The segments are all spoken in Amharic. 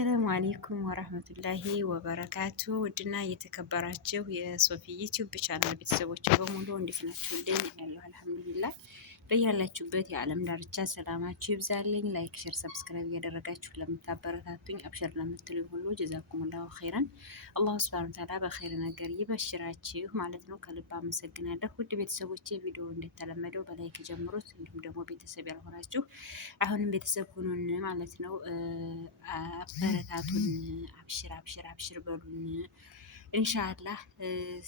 አሰላሙ አሌይኩም ወራህመቱላሂ ወበረካቱ። ውድና እየተከበራችሁ የሶፊ ዩቲዩብ ቻናል ቤተሰቦች በሙሉ እንዴት ናችሁልኝ? ያለው አልሐምዱሊላህ። በያላችሁበት የዓለም ዳርቻ ሰላማችሁ ይብዛልኝ። ላይክ፣ ሼር፣ ሰብስክራይብ እያደረጋችሁ ለምታበረታቱኝ አብሸር ለምትሉኝ ሁሉ ጀዛኩሙላሁ ኸይረን። አላሁ ሱብሃነሁ ወተዓላ በኸይር ነገር ይበሽራችሁ ማለት ነው። ከልብ አመሰግናለሁ። ውድ ቤተሰቦቼ ቪዲዮ እንደተለመደው በላይክ ጀምሩት። እንዲሁም ደግሞ ቤተሰብ ያልሆናችሁ አሁንም ቤተሰብ ሁኑን ማለት ነው። አበረታቱን። አብሽር አብሽር አብሽር በሉን። ኢንሻአላህ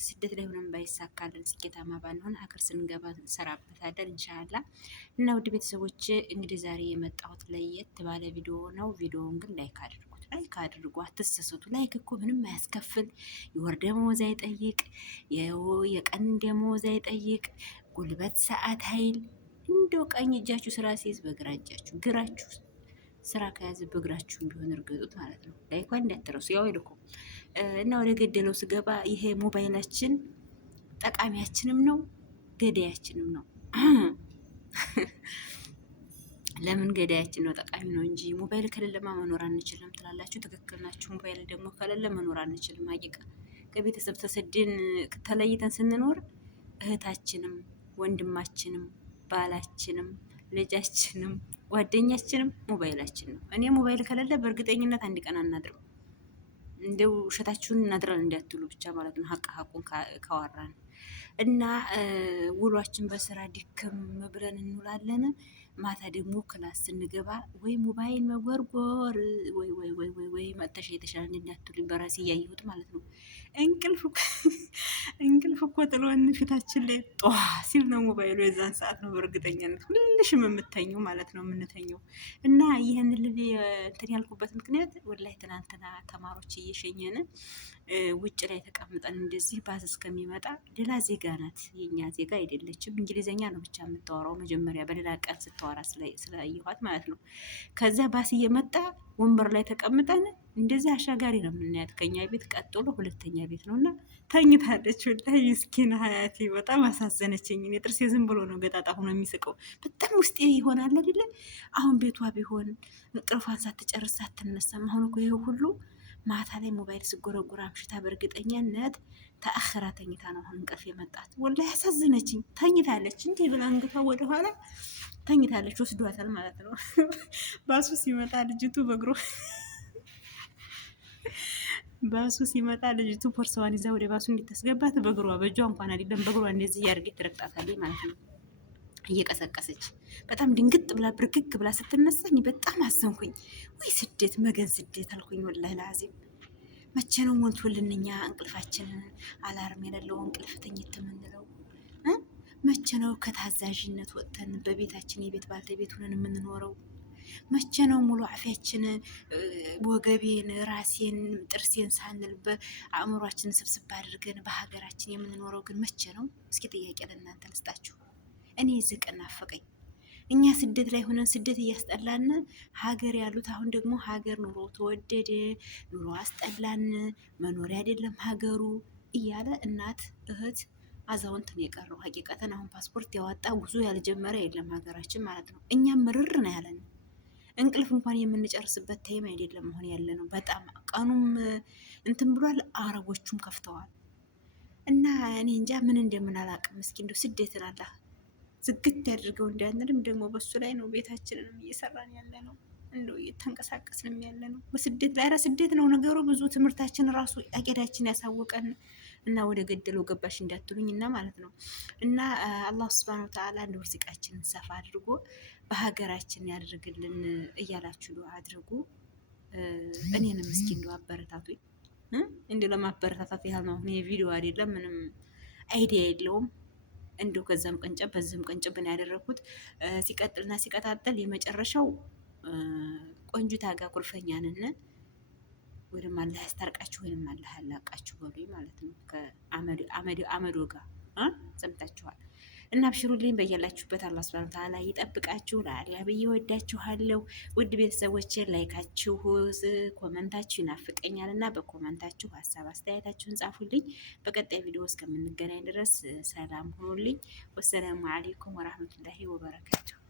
ስደት ላይ ሆነን ባይሳካልን ስኬታማ ባንሆን ሀገር ስንገባ እንሰራበታለን ኢንሻአላህ። እና ውድ ቤተሰቦች እንግዲህ ዛሬ የመጣሁት ለየት ባለ ቪዲዮ ነው። ቪዲዮውን ግን ላይክ አድርጉት፣ ላይክ አድርጉ፣ አትሰሰቱ። ላይክ እኮ ምንም አያስከፍል፣ የወር ደመወዝ አይጠይቅ፣ የቀን ደመወዝ አይጠይቅ፣ ጉልበት ሰዓት ኃይል እንደው ቀኝ እጃችሁ ስራ ሲይዝ በግራ እጃችሁ ግራችሁ ስራ ከያዘ በእግራችሁ ቢሆን እርገጡት ማለት ነው። ላይኳ እንዳትረሱ። ያው ይልኩ እና ወደ ገደለው ስገባ ይሄ ሞባይላችን ጠቃሚያችንም ነው ገዳያችንም ነው። ለምን ገዳያችን ነው? ጠቃሚ ነው እንጂ ሞባይል ከሌለማ መኖር አንችልም ትላላችሁ። ትክክል ናችሁ። ሞባይል ደግሞ ከሌለ መኖር አንችልም። ሀቂቃ ከቤተሰብ ተሰደን ተለይተን ስንኖር እህታችንም ወንድማችንም ባላችንም ልጃችንም ጓደኛችንም ሞባይላችን ነው። እኔ ሞባይል ከሌለ በእርግጠኝነት አንድ ቀን አናድርም። እንደው ውሸታችሁን እናድራል እንዳትሉ ብቻ ማለት ነው። ሀቁን ካወራን እና ውሏችን በስራ ድክም ብለን እንውላለን። ማታ ደግሞ ክላስ ስንገባ ወይ ሞባይል መጎርጎር ወይ መተሻ የተሻለ እንዳትሉኝ በራሴ እያየሁት ማለት ነው። እንቅልፍ እኮ ጥሎን ፊታችን ላይ ጧ ሲል ነው ሞባይሉ። የዛን ሰዓት ነው በእርግጠኛነት ሁልሽም የምተኘው ማለት ነው የምንተኘው። እና ይህን እንትን ያልኩበት ምክንያት ወላሂ ትናንትና ተማሪዎች እየሸኘን ውጭ ላይ ተቀምጠን እንደዚህ ባስ እስከሚመጣ ሌላ ዜጋ ናት፣ የኛ ዜጋ አይደለችም። እንግሊዘኛ ነው ብቻ የምታወራው መጀመሪያ በሌላ ቀን ስታወራ ስላየኋት ማለት ነው። ከዛ ባስ እየመጣ ወንበር ላይ ተቀምጠን እንደዚህ አሻጋሪ ነው የምናያት። ከኛ ቤት ቀጥሎ ሁለተኛ ቤት ነው እና ተኝታለች። ወላሂ ምስኪን ሀያቴ በጣም አሳዘነችኝ። እኔ ጥርሴ ዝም ብሎ ነው ገጣጣ ሆኖ የሚስቀው። በጣም ውስጤ ይሆናል አይደለ? አሁን ቤቷ ቢሆን እንቅልፏን ሳትጨርስ ሳትነሳም አሁን እኮ ይሄ ሁሉ ማታ ላይ ሞባይል ስጎረጉር አምሽታ በእርግጠኛነት ተአኽራ ተኝታ ነው አሁን እንቅልፍ የመጣት። ወላሂ ያሳዝነችኝ። ተኝታለች እንዲህ ብላ አንገቷ ወደኋላ ተኝታለች። ወስዷታል ማለት ነው። ባሱ ሲመጣ ልጅቱ ባሱ ሲመጣ ልጅቱ ፖርሰዋን ይዛ ወደ ባሱ እንድታስገባት በእግሯ በእጇ እንኳን አይደለም በእግሯ እንደዚህ እያደረገች ትረግጣታለች ማለት ነው። እየቀሰቀሰች በጣም ድንግጥ ብላ ብርግግ ብላ ስትነሳኝ በጣም አዘንኩኝ። ወይ ስደት መገን ስደት አልኩኝ። ወላሂ ለአዚም መቼ ነው ሞልቶልን እኛ እንቅልፋችንን አላርም የሌለው እንቅልፍ ተኝት የምንለው? መቼ ነው ከታዛዥነት ወጥተን በቤታችን የቤት ባልተቤት ሆነን የምንኖረው? መቼ ነው ሙሉ አፊያችን ወገቤን ራሴን ጥርሴን ሳንል በአእምሯችንን ስብስብ አድርገን በሀገራችን የምንኖረው? ግን መቼ ነው? እስኪ ጥያቄ ለእናንተ ልስጣችሁ። እኔ እዚህ ቀን ናፈቀኝ። እኛ ስደት ላይ ሆነን ስደት እያስጠላን ሀገር ያሉት አሁን ደግሞ ሀገር ኑሮ ተወደደ፣ ኑሮ አስጠላን፣ መኖሪያ አይደለም ሀገሩ እያለ እናት እህት አዛውንት ነው የቀረው። ሀቂቀተን አሁን ፓስፖርት ያወጣ ጉዞ ያልጀመረ የለም ሀገራችን ማለት ነው። እኛም ምርር ነው ያለን። እንቅልፍ እንኳን የምንጨርስበት ታይም አይደለም አሁን ያለ ነው። በጣም ቀኑም እንትን ብሏል። አረቦቹም ከፍተዋል እና እኔ እንጃ ምን እንደምናላቅም። እስኪ እንደው ስደትን አላህ ዝግት ያድርገው እንዳንልም ደግሞ በሱ ላይ ነው ቤታችንንም እየሰራን ያለ ነው። እንደው እየተንቀሳቀስንም ያለ ነው በስደት ላይ። ኧረ ስደት ነው ነገሩ። ብዙ ትምህርታችን ራሱ አቄዳችን ያሳወቀን እና ወደ ገደለው ገባሽ እንዳትሉኝ እና ማለት ነው። እና አላህ ሱብሃነሁ ወተዓላ እንደው ርዝቃችንን ሰፋ አድርጎ በሀገራችን ያድርግልን እያላችሁ ዱዓ አድርጉ። እኔንም እስኪ እንደው አበረታቱኝ። እንደው ለማበረታታት ያህል ነው። ይሄ ቪዲዮ አይደለም፣ ምንም አይዲያ የለውም። እንደው ከዛም ቀንጨብ በዚህም ቀንጨብ ነው ያደረኩት። ሲቀጥልና ሲቀጣጠል የመጨረሻው ቆንጆታ ጋር ቁልፈኛ ነን። ወይም አላህ ያስታርቃችሁ ወይም አላህ ያላቃችሁ በሉኝ ማለት ነው። ከአመዶ ጋር ሰምታችኋል። እና አብሽሩልኝ በያላችሁበት አላህ ሱብሃነሁ ወተዓላ ይጠብቃችሁ። ለአሊያ ብዬ ወዳችኋለሁ። ውድ ቤተሰቦች ላይካችሁ ኮመንታችሁ ይናፍቀኛል እና በኮመንታችሁ ሀሳብ አስተያየታችሁን ጻፉልኝ። በቀጣይ ቪዲዮ እስከምንገናኝ ድረስ ሰላም ሁኑልኝ። ወሰላሙ አለይኩም ወራህመቱላሂ ወበረካቱ።